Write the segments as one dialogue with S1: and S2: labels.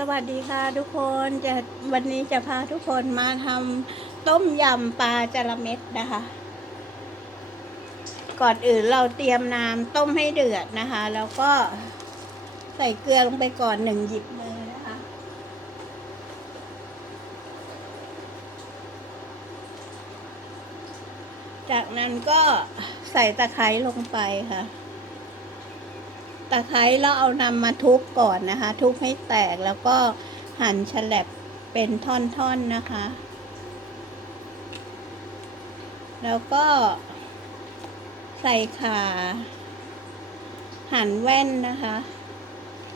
S1: สวัสดีค่ะทุกคนจะวันนี้จะพาทุกคนมาทำต้มยำปลาจระเม็ดนะคะ ก่อนอื่นเราเตรียมน้ำต้มให้เดือดนะคะ แล้วก็ใส่เกลือลงไปก่อนหนึ่งหยิบมือนะคะ จากนั้นก็ใส่ตะไคร้ลงไปค่ะ ตะไคร้เราเอานำมาทุบก่อนนะคะ ทุบให้แตกแล้วก็หั่นฉลับเป็นท่อนๆนะคะ แล้วก็ใส่ขาหั่นแว่นนะคะ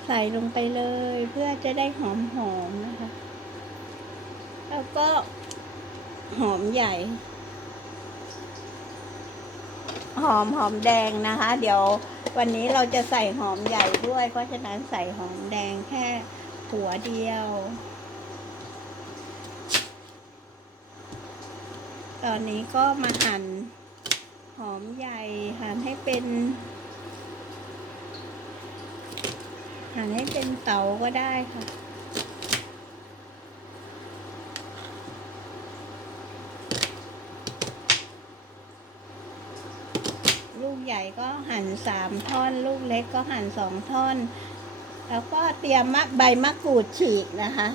S1: ใส่ลงไปเลยเพื่อจะได้หอมๆนะคะ แล้วก็หอมใหญ่ หอมหอมแดงนะคะ เดี๋ยววันนี้เราจะใส่หอมใหญ่ด้วย เพราะฉะนั้นใส่หอมแดงแค่หัวเดียว ตอนนี้ก็มาหั่นหอมใหญ่หั่นให้เป็นหั่นให้เป็นเต๋าก็ได้ค่ะ ใหญ่ก็หั่นสามท่อน ลูกเล็กก็หั่นสองท่อน แล้วก็เตรียมมะใบมะกรูดฉีกนะคะ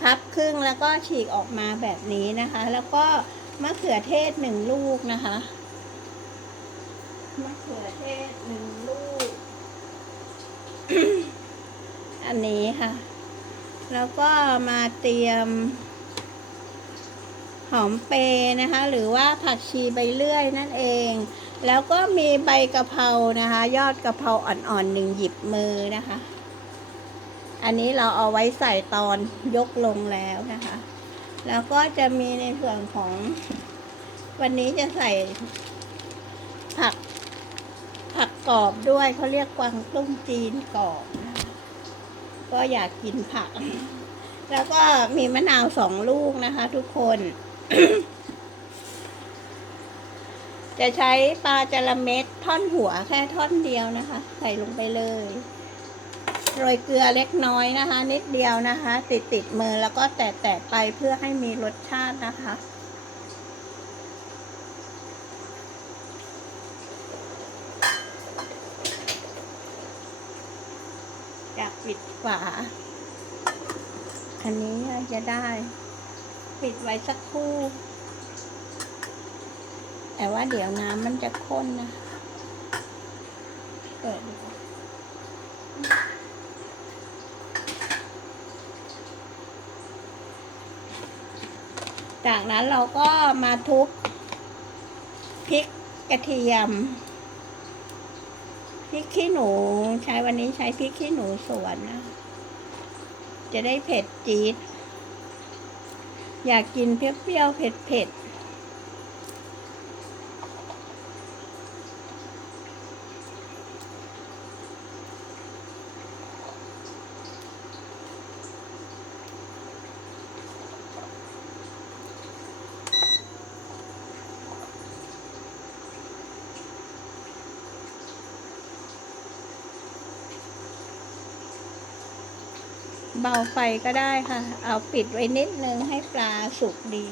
S1: พับครึ่งแล้วก็ฉีกออกมาแบบนี้นะคะ แล้วก็มะเขือเทศหนึ่งลูกนะคะมะเขือเทศหนึ่งลูก อันนี้ค่ะ แล้วก็มาเตรียม หอมเปร์นะคะ หรือว่าผักชีใบเลื่อยนั่นเอง แล้วก็มีใบกะเพรานะคะ ยอดกะเพราอ่อนๆหนึ่งหยิบมือนะคะ อันนี้เราเอาไว้ใส่ตอนยกลงแล้วนะคะ แล้วก็จะมีในส่วนของ วันนี้จะใส่ผักผักกรอบด้วยเขาเรียกกวางตุ้งจีนกรอบนะะก็อยากกินผัก แล้วก็มีมะนาวสองลูกนะคะทุกคน จะใช้ปลาจระเม็ดท่อนหัวแค่ท่อนเดียวนะคะ ใส่ลงไปเลยโรยเกลือเล็กน้อยนะคะ นิดเดียวนะคะ ติดติดมือแล้วก็แตะแตะไปเพื่อให้มีรสชาตินะคะอยากปิดฝาอันนี้จะได้ ปิดไว้สักครู่ แต่ว่าเดี๋ยวน้ำมันจะข้นนะ เปิดดูจากนั้นเราก็มาทุบพริกกระเทียมพริกขี้หนูใช้วันนี้ใช้พริกขี้หนูสวนนะ จะได้เผ็ดจี๊ด อยากกินเปรี้ยวๆเผ็ด เบาไฟก็ได้ค่ะ เอาปิดไว้นิดนึงให้ปลาสุกดี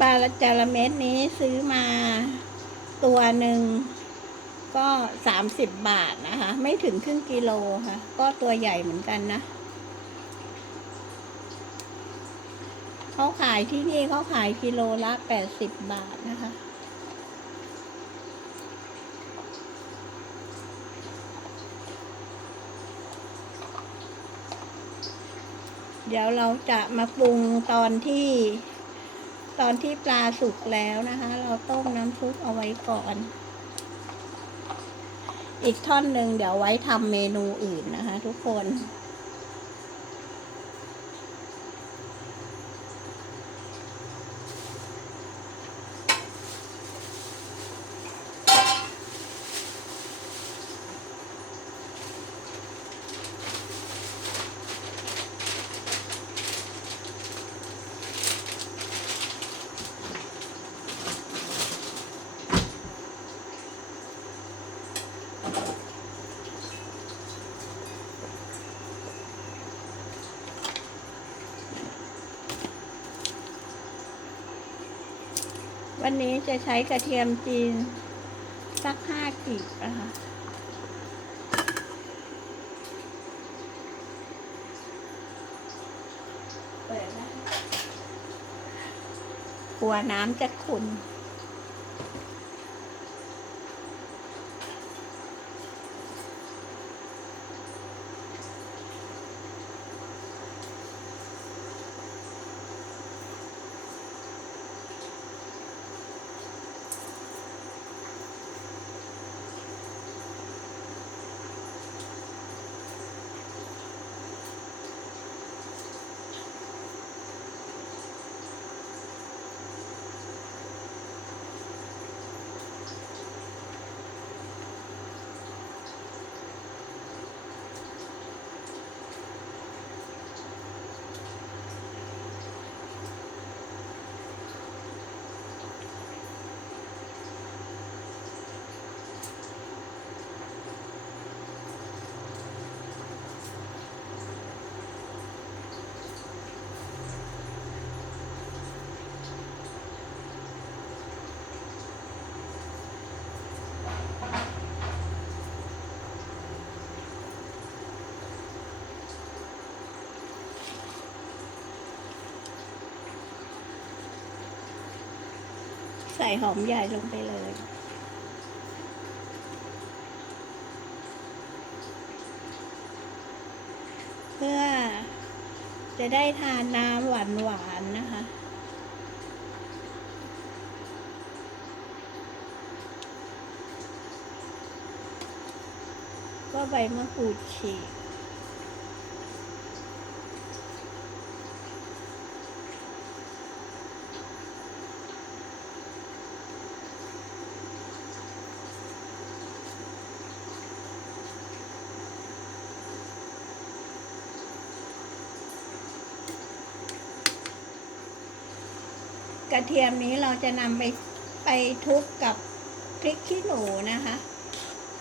S1: ปลาละจระเม็ดนี้ซื้อมาตัวหนึ่ง ก็สามสิบบาทนะคะ ไม่ถึงครึ่งกิโลค่ะ ก็ตัวใหญ่เหมือนกันนะเขาขายที่นี่เขาขายกิโลละแปดสิบบาทนะคะ เดี๋ยวเราจะมาปรุงตอนที่ตอนที่ปลาสุกแล้วนะคะ เราต้มน้ำซุปเอาไว้ก่อน อีกท่อนหนึ่งเดี๋ยวไว้ทำเมนูอื่นนะคะทุกคน วันนี้จะใช้กระเทียมจีน สักห้ากีบนะคะเปิดนะกลัวน้ำจะขุ่น ใส่หอมใหญ่ลงไปเลย เพื่อจะได้ทานน้ำหวานๆนะคะ ก็ใบมะกรูดฉีก กระเทียมนี้เราจะนำไปไปทุบกับพริกขี้หนูนะคะ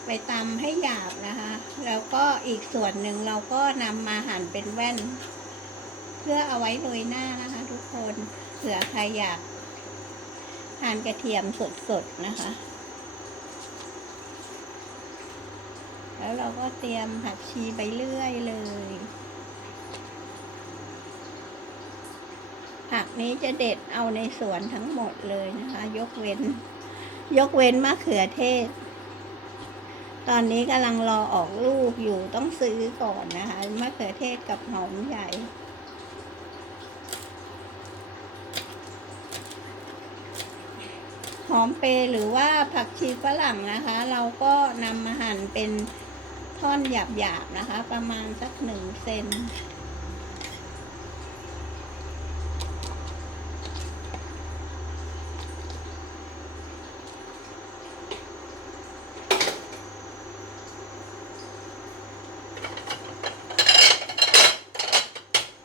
S1: ไปตำให้หยาบนะคะ แล้วก็อีกส่วนหนึ่งเราก็นำมาหั่นเป็นแว่น เพื่อเอาไว้โรยหน้านะคะ ทุกคนเผื่อใครอยากทานกระเทียมสดๆนะคะ แล้วเราก็เตรียมผักชีไปเรื่อยเลย ผักนี้จะเด็ดเอาในสวนทั้งหมดเลยนะคะ ยกเว้น ยกเว้นมะเขือเทศ ตอนนี้กำลังรอออกลูกอยู่ต้องซื้อก่อนนะคะมะเขือเทศกับหอมใหญ่หอมเปรหรือว่าผักชีฝรั่งนะคะ เราก็นำมาหั่นเป็นท่อนหยาบๆนะคะ ประมาณสักหนึ่งเซน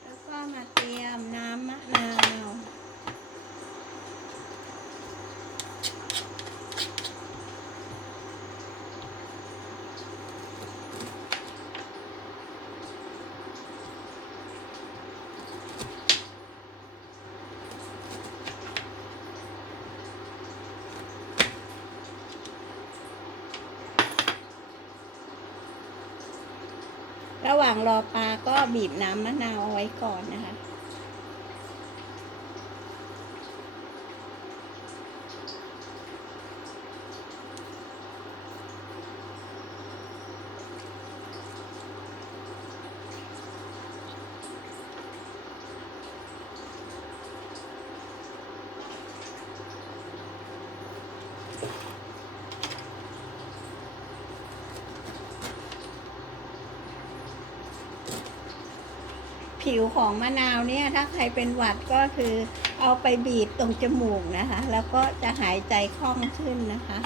S1: แล้วก็มาเตรียมน้ำมะนาว ระ หว่างรอปลาก็บีบน้ำมะนาวเอาไว้ก่อน ผิวของมะนาวเนี่ยถ้าใครเป็นหวัดก็คือเอาไปบีบตรงจมูกนะคะ แล้วก็จะหายใจคล่องขึ้นนะคะ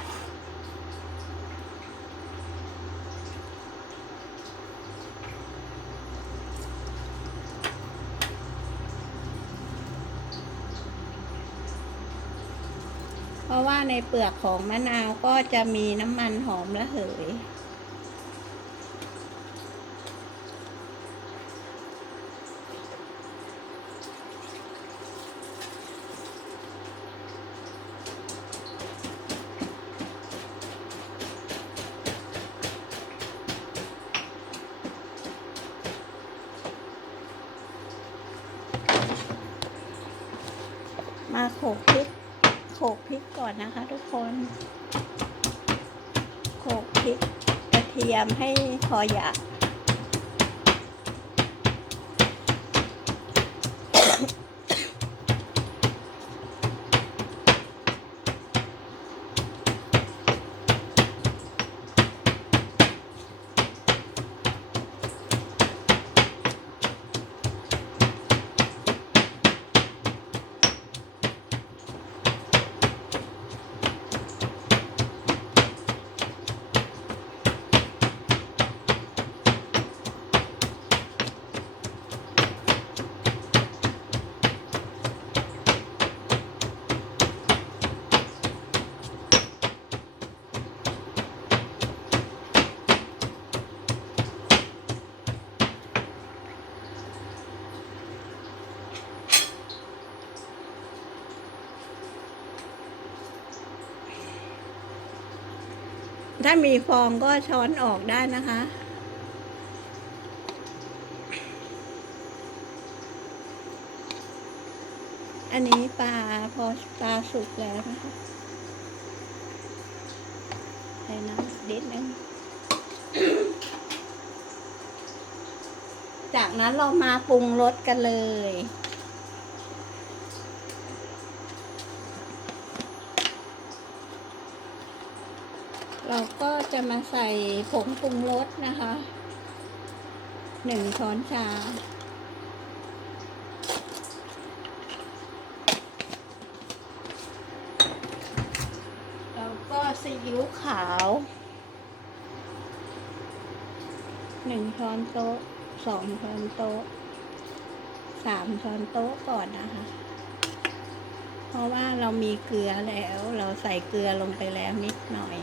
S1: เพราะว่าในเปลือกของมะนาวก็จะมีน้ำมันหอมระเหย มาโขกพริก โขกพริกก่อนนะคะ ทุกคน โขกพริกกระเทียมให้พออยาก มีฟองก็ช้อนออกได้นะคะ อันนี้ปลาพอปลาสุกแล้วนะคะใส่น้ำนิดนึงจากนั้นเรามาปรุงรสกันเลย เราก็จะมาใส่ผงปรุงรสนะคะหนึ่งช้อนชา แล้วก็ซีอิ๊วขาวหนึ่งช้อนโต๊ะสองช้อนโต๊ะสามช้อนโต๊ะก่อนนะคะ เพราะว่าเรามีเกลือแล้ว เราใส่เกลือลงไปแล้วนิดหน่อย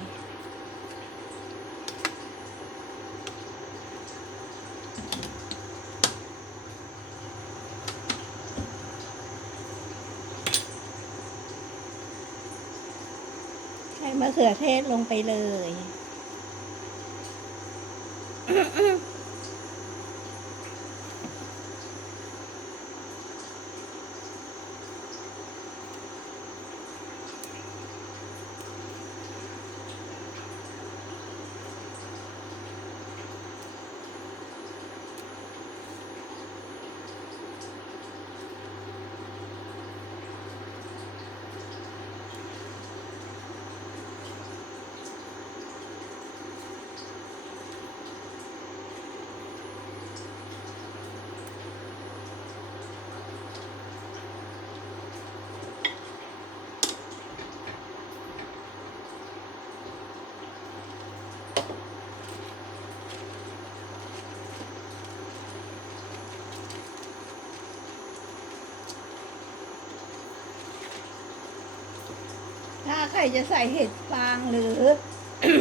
S1: ใส่มะเขือเทศลงไปเลย ใครจะใส่เห็ดฟางหรือ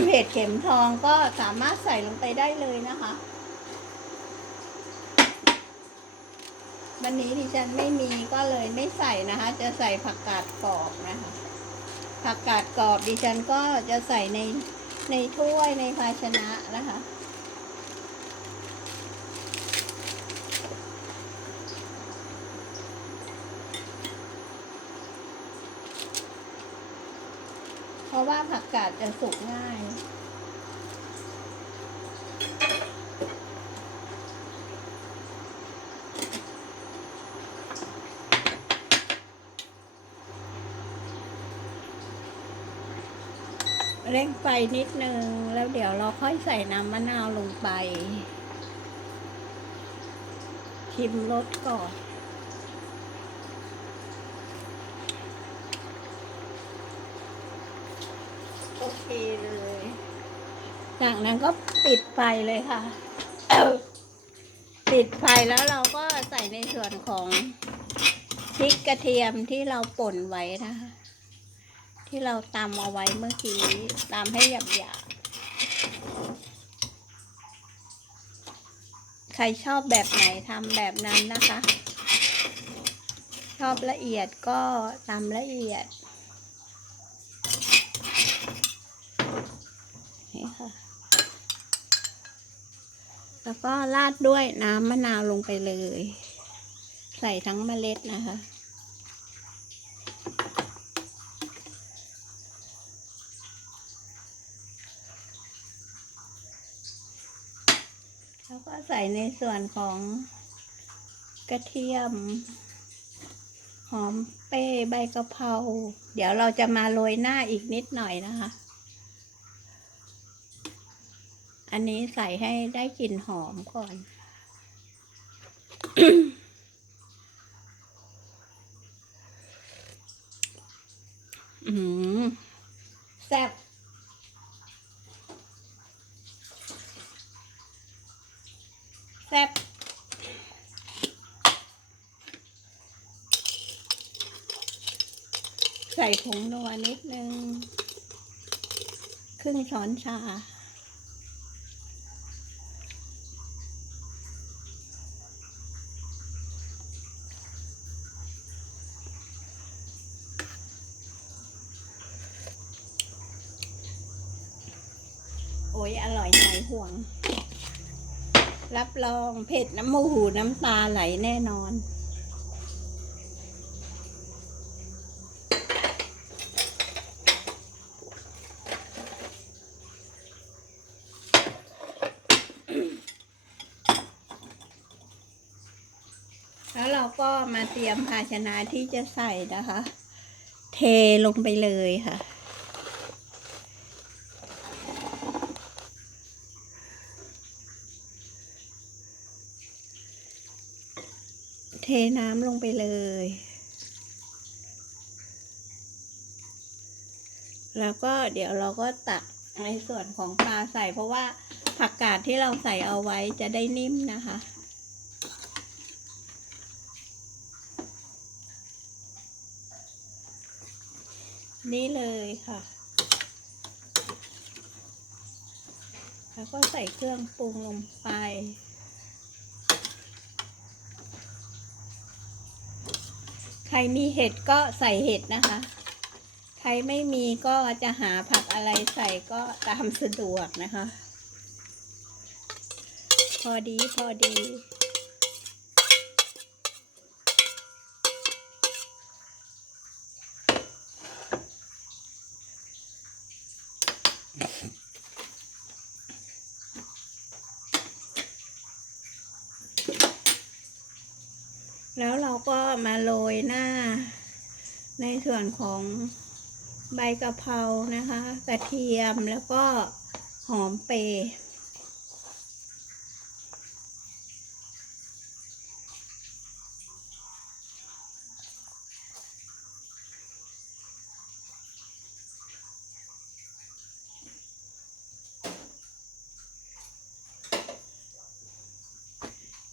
S1: เห็ดเข็มทองก็สามารถใส่ลงไปได้เลยนะคะ วันนี้ดิฉันไม่มีก็เลยไม่ใส่นะคะ จะใส่ผักกาดกรอบนะคะ ผักกาดกรอบดิฉันก็จะใส่ในในถ้วยในภาชนะนะคะ เพราะว่าผักกาดจะสุกง่าย เร่งไฟนิดนึง แล้วเดี๋ยวเราค่อยใส่น้ำมะนาวลงไปชิมรสก่อน โอเคเลย จากนั้นก็ปิดไฟเลยค่ะ ปิดไฟแล้วเราก็ใส่ในส่วนของพริกกระเทียมที่เราป่นไว้นะคะ ที่เราตำเอาไว้เมื่อกี้ตำให้หยาบหยาบๆใครชอบแบบไหนทำแบบนั้นนะคะ ชอบละเอียดก็ตำละเอียด แล้วก็ราดด้วยน้ำมะนาวลงไปเลย ใส่ทั้งเมล็ดนะคะ แล้วก็ใส่ในส่วนของกระเทียม หอมเป้ใบกะเพรา เดี๋ยวเราจะมาโรยหน้าอีกนิดหน่อยนะคะ อันนี้ใส่ให้ได้กลิ่นหอมก่อน อืมแซ่บแซ่บใส่ผงนัวนิดนึง ครึ่งช้อนชา โอ้ยอร่อยหายห่วง รับรองเผ็ดน้ำมูหูน้ำตาไหลแน่นอน แล้วเราก็มาเตรียมภาชนะที่จะใส่นะคะ เทลงไปเลยค่ะ ทน้ำลงไปเลย แล้วก็เดี๋ยวเราก็ตักในส่วนของปลาใส่เพราะว่าผักกาดที่เราใส่เอาไว้จะได้นิ่มนะคะนี่เลยค่ะ แล้วก็ใส่เครื่องปรุงลงไป ใครมีเห็ดก็ใส่เห็ดนะคะ ใครไม่มีก็จะหาผักอะไรใส่ก็ตามสะดวกนะคะ พอดีพอดี แล้วเราก็มาโรยหน้า ในส่วนของใบกะเพรานะคะ กระเทียมแล้วก็หอมเปรย์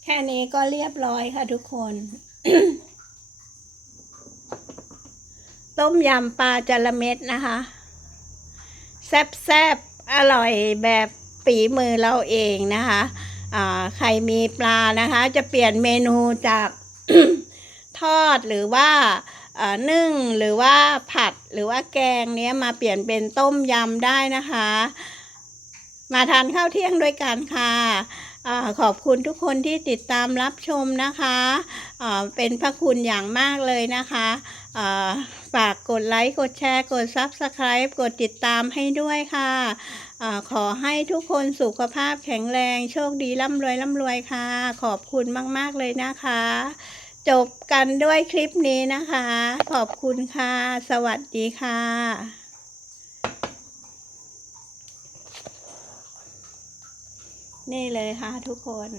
S1: แค่นี้ก็เรียบร้อยค่ะทุกคน ต้มยำปลาจระเม็ดนะคะ แซ่บๆ อร่อยแบบฝีมือเราเองนะคะใครมีปลานะคะ จะเปลี่ยนเมนูจากทอดหรือว่านึ่งหรือว่าผัดหรือว่าแกงเนี้ยมาเปลี่ยนเป็นต้มยำได้นะคะ มาทานข้าวเที่ยงด้วยกันค่ะ ขอบคุณทุกคนที่ติดตามรับชมนะคะเป็นพระคุณอย่างมากเลยนะคะฝากกดไลค์ กดแชร์ กด Subscribe กดติดตามให้ด้วยค่ะอขอให้ทุกคนสุขภาพแข็งแรง โชคดีร่ำรวยร่ำรวยค่ะ ขอบคุณมาก ๆ เลยนะคะ จบกันด้วยคลิปนี้นะคะ ขอบคุณค่ะ สวัสดีค่ะ นี่เลยค่ะทุกคน